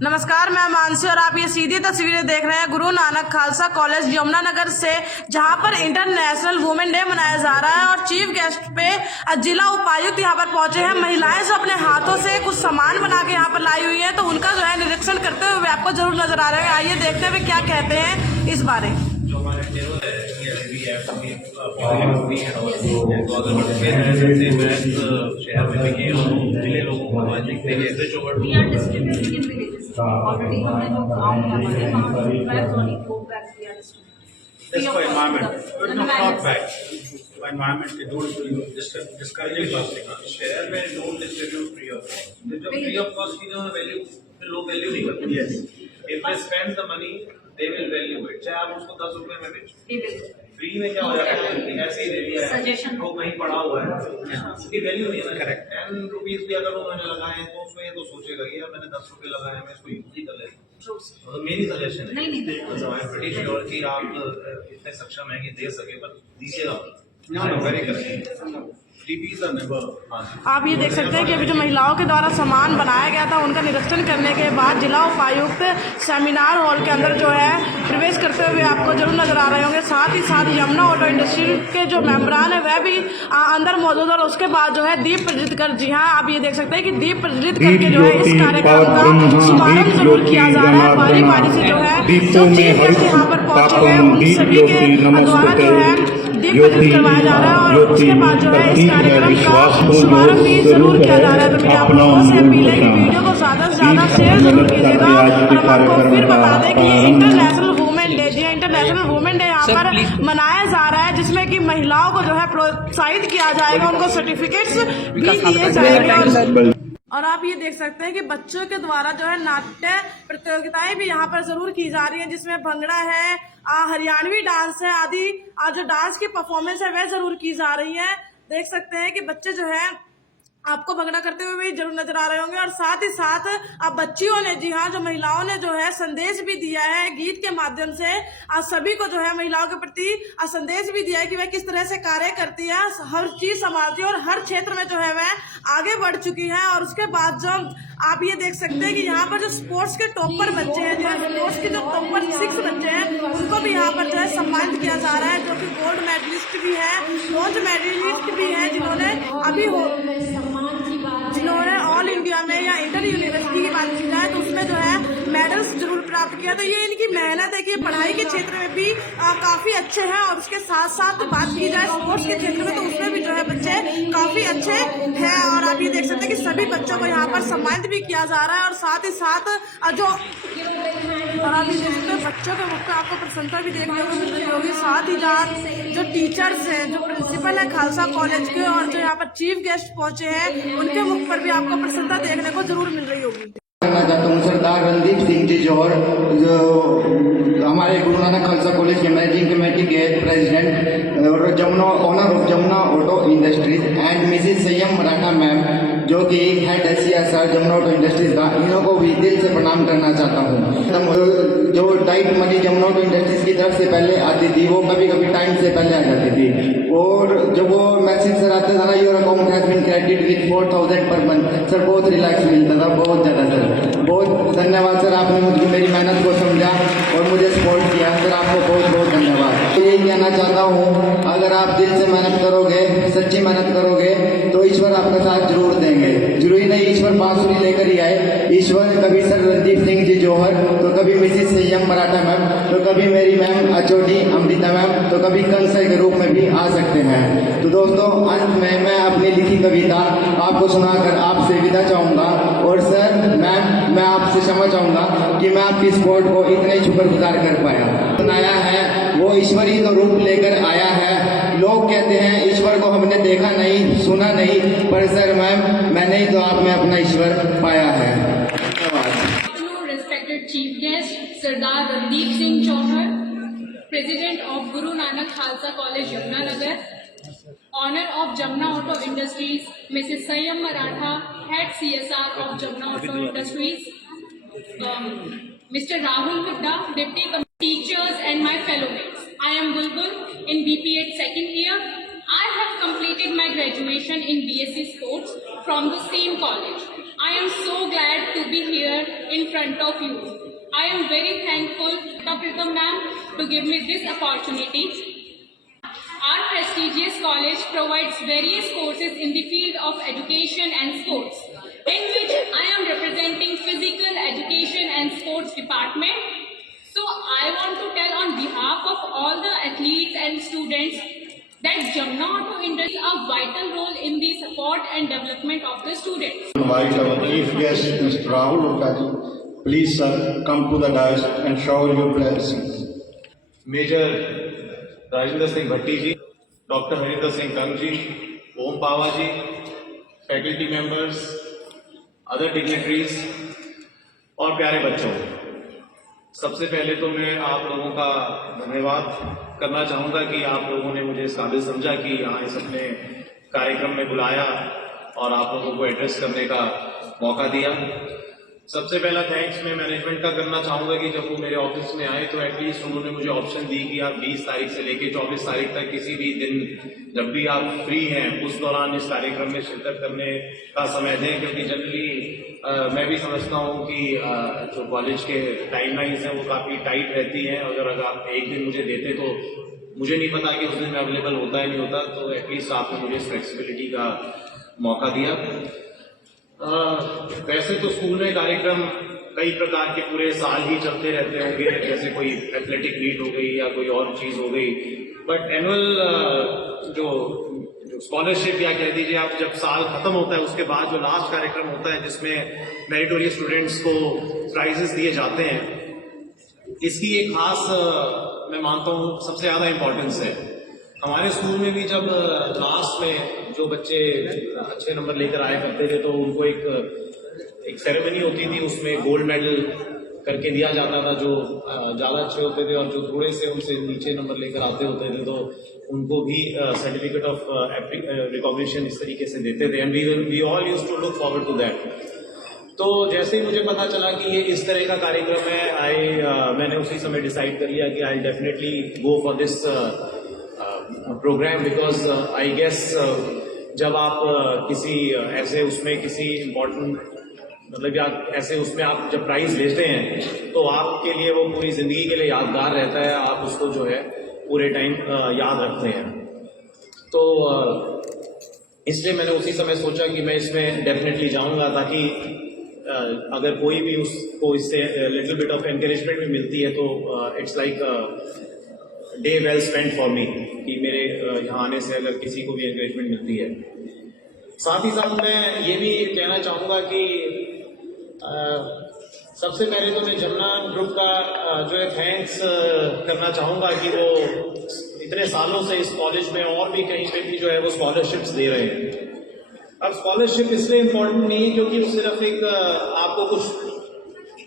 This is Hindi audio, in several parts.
नमस्कार, मैं मानसी और आप ये सीधी तस्वीरें देख रहे हैं गुरु नानक खालसा कॉलेज यमुनानगर से, जहां पर इंटरनेशनल वुमेन डे मनाया जा रहा है और चीफ गेस्ट पे जिला उपायुक्त यहां पर पहुंचे हैं। महिलाएं जो अपने हाथों से कुछ सामान बना के यहां पर लाई हुई है, तो उनका जो है निरीक्षण करते हुए आपको जरूर नजर आ रहे हैं। आइए देखते हुए क्या कहते हैं इस बारे। ऑलरेडी हमने जो गाँव में हमारे वहाँ बैग्स वाली 2 बैग्स दिया That's for environment. But no, not bad. For environment, they don't discouraging plastic. शहर में don't distribute free of cost. जो free of cost की जो value, लोग value नहीं करते. Yes. If they spend the money, they will value it. चाहे आप उसको 10 रुपए में बेचो. फ्री में क्या हो जाता है? ऐसे ही दे दिया है. Suggestion. वो कहीं पड़ा हुआ है. उसकी value नहीं है ना. Correct. 10 rupees भी अगर उन्होंने लगाए तो उसमें ये तो सोचेगा कि यार मैंने 10 रुपए लगाए, मैं इसको यूज ही कर लेता. तो मेरी सजेशन है नहीं श्योर कि आप इतने सक्षम हैं कि दे सके, पर दीजिएगा वेरी करेक्ट। आप ये देख सकते हैं कि अभी जो महिलाओं के द्वारा सामान बनाया गया था, उनका निरीक्षण करने के बाद जिला उपायुक्त सेमिनार हॉल के अंदर जो है प्रवेश करते हुए आपको जरूर नजर आ रहे होंगे। साथ ही साथ यमुना ऑटो इंडस्ट्री के जो मेंबरान है वह भी अंदर मौजूद, और उसके बाद जो है दीप प्रज्वलित कर, जी हाँ आप ये देख सकते हैं कि दीप प्रज्वलित करके जो है इस कार्यक्रम का शुभारंभ जरूर किया जा रहा है। बारी बारी से जो है जो चीफ गेस्ट यहाँ पर पहुंचे हुए उन सभी के द्वारा जो है दीप प्रज्वलित करवाया जा रहा है, और उसके बाद जो है इस कार्यक्रम का शुभारंभ भी जरूर किया जा रहा है। तो मेरी आप लोगों से अपील है कि वीडियो को ज्यादा से ज्यादा शेयर जरूर कीजिएगा। और हम आपको फिर बता दें कि ये इंटरनेशनल वुमेन डे, जी इंटरनेशनल वुमेन डे यहाँ पर मनाया जा रहा है, जिसमें कि महिलाओं को जो है प्रोत्साहित किया जाएगा, उनको सर्टिफिकेट्स भी दिए जाएंगे। और आप ये देख सकते हैं कि बच्चों के द्वारा जो है नाट्य प्रतियोगिताएं भी यहाँ पर जरूर की जा रही हैं, जिसमें भंगड़ा है, हरियाणवी डांस है आदि जो डांस की परफॉर्मेंस है वह जरूर की जा रही है। देख सकते हैं कि बच्चे जो है आपको भंगड़ा करते हुए भी जरूर नजर आ रहे होंगे। और साथ ही साथ अब बच्चियों ने, जी हाँ जो महिलाओं ने जो है संदेश भी दिया है गीत के माध्यम से, आज सभी को जो है महिलाओं के प्रति संदेश भी दिया है कि वह किस तरह से कार्य करती है, हर चीज संभालती है और हर क्षेत्र में जो है वह आगे बढ़ चुकी है। और उसके बाद जो आप ये देख सकते हैं कि यहाँ पर जो स्पोर्ट्स के टॉपर बच्चे हैं, जो स्पोर्ट्स के जो टॉपर 6 बच्चे हैं, उनको भी यहाँ पर जो है सम्मानित किया जा रहा है, जो कि गोल्ड मेडलिस्ट भी है, ब्रॉन्ज मेडलिस्ट भी है, जिन्होंने ऑल इंडिया में या इंटर यूनिवर्सिटी की बात की जाए तो उसमें जो है मेडल्स जरूर प्राप्त किया। तो ये इनकी मेहनत है कि पढ़ाई के क्षेत्र में भी काफी अच्छे हैं, और उसके साथ साथ बात की जाए स्पोर्ट्स के क्षेत्र में तो उसमें भी जो है बच्चे काफी अच्छे हैं। और आप ये देख सकते हैं कि सभी बच्चों को यहाँ पर सम्मानित भी किया जा रहा है। और साथ ही साथ और आप ये देख सकते हैं बच्चों के मुख पे आपको प्रसन्नता भी देखने को मिल रही होगी। साथ ही साथ जो टीचर्स हैं, जो प्रिंसिपल है खालसा कॉलेज के, और जो यहाँ पर चीफ गेस्ट पहुंचे हैं, उनके मुख पर भी आपको प्रसन्नता देखने को जरूर मिल रही होगी। करना चाहता हूँ सरदार रणदीप सिंह जी जौहर, जो हमारे गुरु नानक खालसा कॉलेज के मैनेजिंग कमेटी के प्रेसिडेंट, और Jamuna owner of Jamuna auto industries, and Mrs संयम मराठा मैम जो कि head CSR Jamuna auto industries का, इन्हों को भी दिल से प्रणाम करना चाहता हूँ। जो diet money Jamuna auto industries की तरफ से पहले आती थी, वो कभी कभी टाइम से पहले आ जाती थी, और जब वो मैसेज सर आते था ना, your account has been credit with 4000 per month, sir बहुत रिलैक्स मिलता था, बहुत ज़्यादा सर। बहुत धन्यवाद सर, आपने मुझको मेरी मेहनत को समझा और मुझे सपोर्ट किया सर, आपको बहुत बहुत धन्यवाद। यही कहना चाहता हूँ, अगर आप दिल से मेहनत करोगे, सच्ची मेहनत करोगे, तो ईश्वर आपका साथ जरूर देंगे। जरूरी नहीं ईश्वर बांसुरी लेकर ही आए, ईश्वर कभी सर रणदीप सिंह जी जौहर, तो कभी मिसेस संयम मराठा मैम, तो कभी मेरी मैम अचोटी अमृता मैम, तो कभी कंसर के रूप में भी आ सकते हैं। तो दोस्तों, अंत में मैं अपनी लिखी कविता आपको सुनाकर आपसे विदा चाहूँगा। और सर मैम, मैं आपसे क्षमा चाहूँगा कि मैं आपकी सपोर्ट को इतने शुक्रगुजार कर पाया। बनाया है वो ईश्वरीय तो रूप लेकर आया है। लोग कहते हैं ईश्वर को हमने देखा नहीं, सुना नहीं, पर सर मैम मैंने ही तो आप में अपना ईश्वर पाया है। धन्यवाद। Respected Chief Guest Sardar Randeep Singh Chauhar, President of Guru Nanak Khalsa College Yamuna Honor of Jamna Auto Industries, Mrs. Sayam Maratha, Head CSR of Jamna Auto Industries, Mr. Rahul Hudda, Deputy Committee, teachers and my fellow mates. I am Bulbul in BP8 second year. I have completed my graduation in BSc Sports from the same college. I am so glad to be here in front of you. I am very thankful to Pritam ma'am to give me this opportunity. Our prestigious college provides various courses in the field of education and sports, in which I am representing physical education and sports department. So I want to tell on behalf of all the athletes and students that Jamna Auto Industries a vital role in the support and development of the students. Invite our chief guest, Mr. Rahul Ukkaji. Please, sir, come to the dais and shower your blessings. Major Rajendra Singh Bhatti ji, doctor Harinder Singh Kang ji, Om Pawa ji, faculty members, other dignitaries और प्यारे बच्चों, सबसे पहले तो मैं आप लोगों का धन्यवाद करना चाहूंगा कि आप लोगों ने मुझे इस काबिल समझा कि यहाँ इस अपने कार्यक्रम में बुलाया और आप लोगों को एड्रेस करने का मौका दिया। सबसे पहला थैंक्स मैं मैनेजमेंट का करना चाहूंगा कि जब वो मेरे ऑफिस में आए तो एटलीस्ट उन्होंने मुझे ऑप्शन दी कि आप 20 तारीख से लेकर 24 तारीख तक किसी भी दिन जब भी आप फ्री हैं उस दौरान इस कार्यक्रम में शिरकत करने का समय दें, क्योंकि जनरली मैं भी समझता हूँ कि जो कॉलेज के टाइमलाइंस हैं वो काफ़ी टाइट रहती हैं। अगर आप एक दिन मुझे देते तो मुझे नहीं पता कि उस दिन मैं अवेलेबल होता है नहीं होता, तो एटलीस्ट आपने मुझे इस फ्लेक्सिबिलिटी का मौका दिया। वैसे तो स्कूल में कार्यक्रम कई प्रकार के पूरे साल ही चलते रहते होंगे, जैसे कोई एथलेटिक मीट हो गई या कोई और चीज हो गई, बट एनुअल जो स्कॉलरशिप या कह दीजिए आप जब साल खत्म होता है उसके बाद जो लास्ट कार्यक्रम होता है जिसमें मेरिटोरियस स्टूडेंट्स को प्राइजेस दिए जाते हैं, इसकी एक खास मैं मानता हूँ सबसे ज्यादा इम्पोर्टेंस है। हमारे स्कूल में भी जब लास्ट में जो बच्चे अच्छे नंबर लेकर आया करते थे तो उनको एक सेरेमनी होती थी, उसमें गोल्ड मेडल करके दिया जाता था। जो ज्यादा अच्छे होते थे और जो थोड़े से उनसे नीचे नंबर लेकर आते होते थे तो उनको भी सर्टिफिकेट ऑफ रिकॉग्निशन इस तरीके से देते थे, and we all used to look forward to that. तो जैसे ही मुझे पता चला कि ये इस तरह का कार्यक्रम है, मैंने उसी समय डिसाइड कर लिया कि I definitely go for this program, because I guess जब आप किसी ऐसे उसमें किसी इम्पोर्टेंट मतलब या ऐसे उसमें आप जब प्राइज लेते हैं तो आपके लिए वो पूरी जिंदगी के लिए यादगार रहता है, आप उसको जो है पूरे टाइम याद रखते हैं। तो इसलिए मैंने उसी समय सोचा कि मैं इसमें डेफिनेटली जाऊंगा, ताकि अगर कोई भी उसको इससे लिटिल बिट ऑफ एनकरेजमेंट भी मिलती है तो it's like day well spend for me, कि मेरे यहाँ आने से अगर किसी को भी एनकरेजमेंट मिलती है। साथ ही साथ मैं ये भी कहना चाहूँगा कि सबसे पहले तो मैं जमुना ग्रुप का जो है थैंक्स करना चाहूँगा कि वो इतने सालों से इस कॉलेज में और भी कहीं पे भी जो है वो स्कॉलरशिप्स दे रहे हैं। अब स्कॉलरशिप इसलिए इम्पोर्टेंट नहीं है क्योंकि वो सिर्फ एक आपको कुछ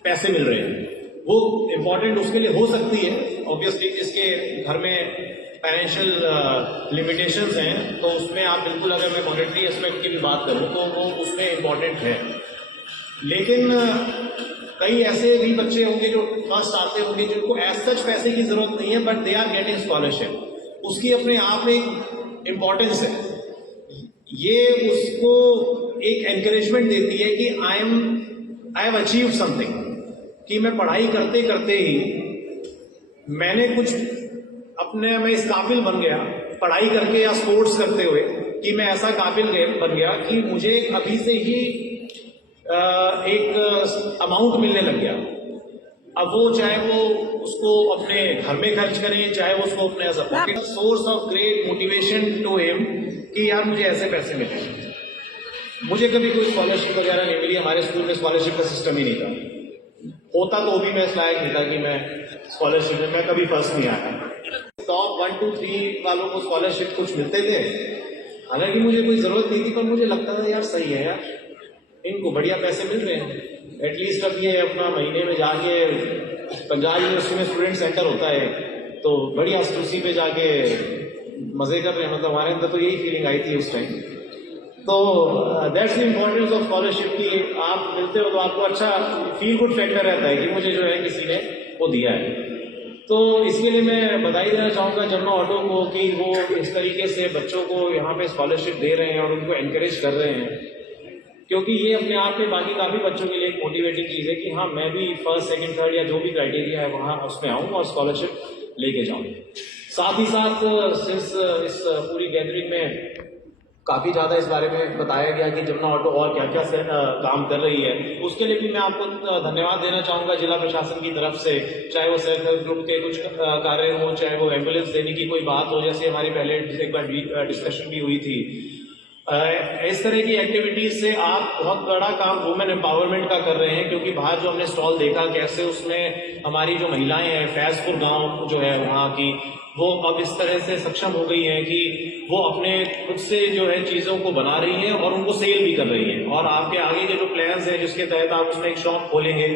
पैसे मिल रहे हैं, वो इम्पोर्टेंट उसके लिए हो सकती है ऑब्वियसली, जिसके घर में फाइनेंशियल लिमिटेशंस हैं तो उसमें आप बिल्कुल, अगर मैं मॉनेटरी एस्पेक्ट की भी बात करूं तो वो उसमें इम्पोर्टेंट है। लेकिन कई ऐसे भी बच्चे होंगे जो फर्स्ट आते होंगे जिनको एज सच पैसे की जरूरत नहीं है, but they are getting scholarship, उसकी अपने आप में एक इम्पोर्टेंस है। ये उसको एक एनकरेजमेंट देती है कि आई हैव अचीव्ड समथिंग, कि मैं पढ़ाई करते करते ही मैंने कुछ अपने में इस काबिल बन गया, पढ़ाई करके या स्पोर्ट्स करते हुए, कि मैं ऐसा काबिल बन गया कि मुझे अभी से ही एक अमाउंट मिलने लग गया। अब वो चाहे वो उसको अपने घर में खर्च करें, चाहे वो उसको अपने supporting source of great motivation to him कि यार मुझे ऐसे पैसे मिले। मुझे कभी कोई स्कॉलरशिप वगैरह नहीं मिली, हमारे स्कूल में स्कॉलरशिप का सिस्टम ही नहीं था, होता तो भी मैं इस लायक नहीं था कि मैं स्कॉलरशिप में मैं कभी फर्स्ट नहीं आया। टॉप 1, 2, 3 वालों को स्कॉलरशिप कुछ मिलते थे, हालांकि मुझे कोई जरूरत नहीं थी, पर मुझे लगता था यार सही है यार, इनको बढ़िया पैसे मिल रहे हैं। एटलीस्ट अब ये अपना महीने में जाके पंजाब यूनिवर्सिटी में स्टूडेंट सेंटर होता है तो बढ़िया उसी पे जाके मजे कर रहे हैं, मतलब हमारे अंदर तो यही फीलिंग आई थी उस टाइम। तो that's the importance of scholarship, की आप मिलते हो तो आपको अच्छा फील गुड फैक्टर रहता है कि मुझे जो है किसी ने वो दिया है। तो इसके लिए मैं बधाई देना चाहूँगा जमुना ऑटो को कि वो इस तरीके से बच्चों को यहाँ पे स्कॉलरशिप दे रहे हैं और उनको एनकरेज कर रहे हैं, क्योंकि ये अपने आप में बाकी काफ़ी बच्चों के लिए एक मोटिवेटिंग चीज़ है कि हाँ मैं भी फर्स्ट सेकंड थर्ड या जो भी क्राइटेरिया है वहाँ उसमें आऊँ और स्कॉलरशिप लेके जाऊँ। साथ ही साथ सिंस इस पूरी गैदरिंग में काफ़ी ज़्यादा इस बारे में बताया गया कि जमुना ऑटो और क्या क्या काम कर रही है, उसके लिए भी मैं आपको धन्यवाद देना चाहूँगा जिला प्रशासन की तरफ से, चाहे वो सेल्फ हेल्प ग्रुप के कुछ कार्य हो, चाहे वो एम्बुलेंस देने की कोई बात हो, जैसे हमारी पहले एक बार डिस्कशन भी हुई थी। इस तरह की एक्टिविटीज से आप बहुत बड़ा काम वुमेन एम्पावरमेंट का कर रहे हैं, क्योंकि बाहर जो हमने स्टॉल देखा कैसे उसमें हमारी जो महिलाएं हैं फैजपुर गांव जो है वहाँ की, वो अब इस तरह से सक्षम हो गई हैं कि वो अपने खुद से जो है चीज़ों को बना रही हैं और उनको सेल भी कर रही हैं। और आपके आगे के जो प्लान्स हैं जिसके तहत आप उसमें एक शॉप खोलेंगे,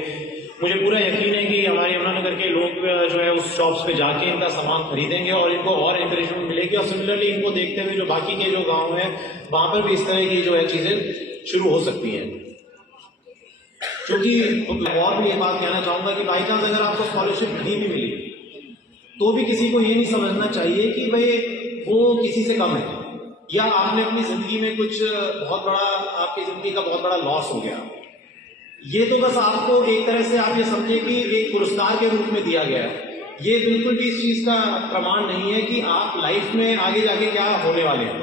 मुझे पूरा यकीन है कि हमारे यमुनानगर के लोग जो है उस शॉप्स पे जाके इनका सामान खरीदेंगे और इनको और इंकरेजमेंट मिलेगी। और सिमिलरली इनको देखते हुए जो बाकी के जो गाँव हैं वहाँ पर भी इस तरह की जो है चीज़ें शुरू हो सकती हैं। क्योंकि मैं और भी ये बात कहना चाहूँगा कि बाई चांस अगर आपको स्कॉलरशिप नहीं भी मिली तो भी किसी को ये नहीं समझना चाहिए कि भाई वो किसी से कम है या आपने अपनी जिंदगी में कुछ बहुत बड़ा, आपकी जिंदगी का बहुत बड़ा लॉस हो गया। ये तो बस आपको एक तरह से आप ये समझे कि एक पुरस्कार के रूप में दिया गया है। ये बिल्कुल भी इस चीज का प्रमाण नहीं है कि आप लाइफ में आगे जाके क्या होने वाले हैं।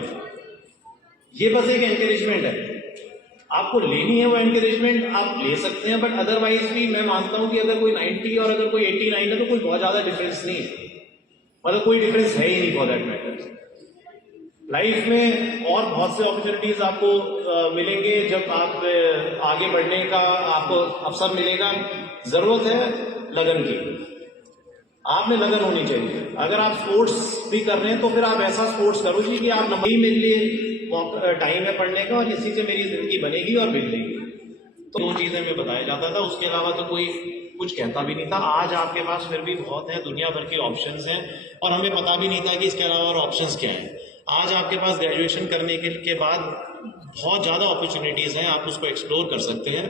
ये बस एक एनकरेजमेंट है, आपको लेनी है वो एनकरेजमेंट आप ले सकते हैं, बट अदरवाइज भी मैं मानता हूं कि अगर कोई 90 और अगर कोई 89 है तो कोई बहुत ज्यादा डिफरेंस नहीं है, मतलब कोई डिफरेंस है ही नहीं फॉर दैट मैटर। लाइफ में और बहुत से अपॉर्चुनिटीज आपको मिलेंगे जब आप आगे बढ़ने का आपको अवसर मिलेगा। जरूरत है लगन की, आप में लगन होनी चाहिए। अगर आप स्पोर्ट्स भी कर रहे हैं तो फिर आप ऐसा स्पोर्ट्स करो जी कि आप नंबर ही मेरे लिए टाइम है पढ़ने का और इसी से मेरी जिंदगी बनेगी और बिगड़ेगी। तो दो चीजें मैं बताया जाता था, उसके अलावा तो कोई कुछ कहता भी नहीं था। आज आपके पास फिर भी बहुत है, दुनिया भर के ऑप्शंस हैं और हमें पता भी नहीं था कि इसके अलावा और ऑप्शंस क्या हैं। आज आपके पास ग्रेजुएशन करने के बाद बहुत ज़्यादा अपॉर्चुनिटीज़ हैं, आप उसको एक्सप्लोर कर सकते हैं।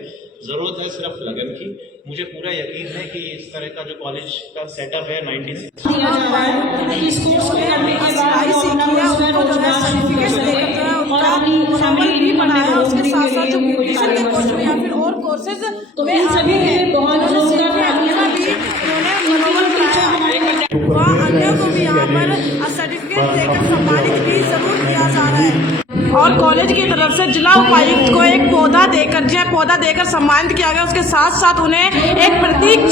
ज़रूरत है सिर्फ लगन की। मुझे पूरा यकीन है कि इस तरह का जो कॉलेज का सेटअप है 96 दिया जा रहा है। इस कोर्स करने के बाद वो अपना रोजगार सर्टिफिकेट लेकर जो है उनका मनोबल भी बढ़ा है। उसके साथ साथ जो ब्यूटिशियन के कोर्स में या फिर और कोर्सेज तो इन सभी में बहुत जोरदार वहाँ अन्यों को भी यहाँ पर सर्टिफिकेट देकर सम्मानित भी जरूर किया जा रहा है। और कॉलेज की तरफ से जिला उपायुक्त को एक पौधा देकर सम्मानित किया गया। उसके साथ साथ उन्हें एक प्रतीक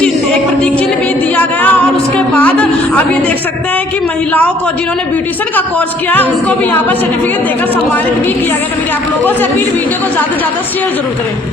चिन्ह भी दिया गया। और उसके बाद अब ये देख सकते हैं कि महिलाओं को जिन्होंने ब्यूटिशियन का कोर्स किया है उनको भी यहाँ पर सर्टिफिकेट देकर सम्मानित भी किया गया। तो मेरी आप लोगों से अपनी वीडियो को ज़्यादा से ज़्यादा शेयर जरूर करें।